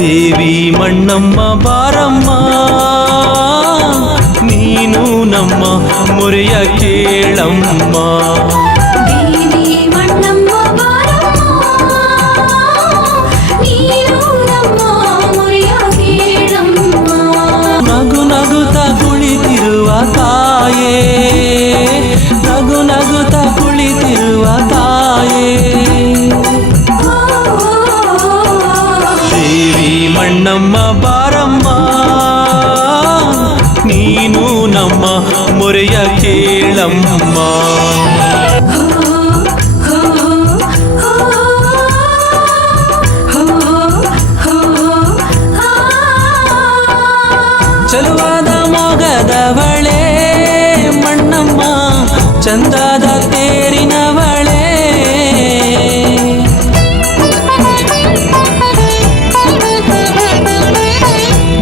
ದೇವಿ ಮಣ್ಣಮ್ಮ ಬಾರಮ್ಮ, ನೀನು ನಮ್ಮ ಮೊರೆಯ ಕೇಳಮ್ಮ. ದೇವಿ ಮಣ್ಣಮ್ಮ ಬಾರಮ್ಮ, ನೀನು ನಮ್ಮ ಮೊರೆಯ ಕೇಳಮ್ಮ. ನಗು ನಗುತ್ತ ಕುಳಿತಿರುವ ತಾಯೇ, ನಗು ನಗುತ್ತ ಕುಳಿತಿರುವ ತಾಯೇ. ದೇವಿ ಮಣ್ಣಮ್ಮ ಬಾರಮ್ಮ, ನೀನು ನಮ್ಮ ಮೊರೆಯ ಕೇಳಮ್ಮ. ಚಲುವಾದ ಮೊಗದವಳೆ ಮಣ್ಣಮ್ಮ, ಚಂದದ ತೇರಿನವಳೆ.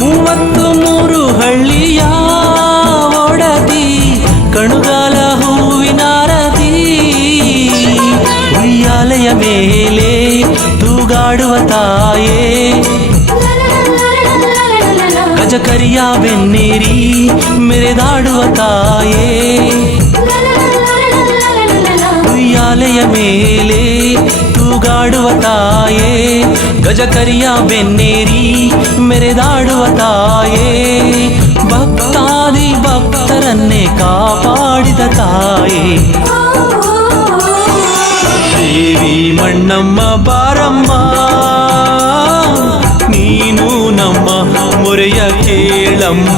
33 ಹಳ್ಳಿಯ ಒಡತಿ, ಕಣುಗಾಲ ಹೂವಿನಾರತಿ. ಉಯ್ಯಾಲೆಯ ಮೇಲೆ ತೂಗಾಡುವ ತಾಯೇ, ಗಜಕರಿಯ ಬೆನ್ನೇರಿ ಮೆರೆದಾಡುವ ತಾಯೇ. ಉಯ್ಯಾಲೆಯ ಮೇಲೆ ತೂಗಾಡುವ ತಾಯೇ, ಗಜಕರಿಯ ಬೆನ್ನೇರಿ ಮೆರೆದಾಡುವ ತಾಯೇ. ಭಕ್ತಾದಿ ಭಕ್ತರನ್ನೇ ಕಾಪಾಡಿದ ತಾಯೇ. ದೇವಿ ಮಣ್ಣಮ್ಮ ಬಾರಮ್ಮ, ನೀನು ನಮ್ಮ ಮೊರೆಯ ಕೇಳಮ್ಮ.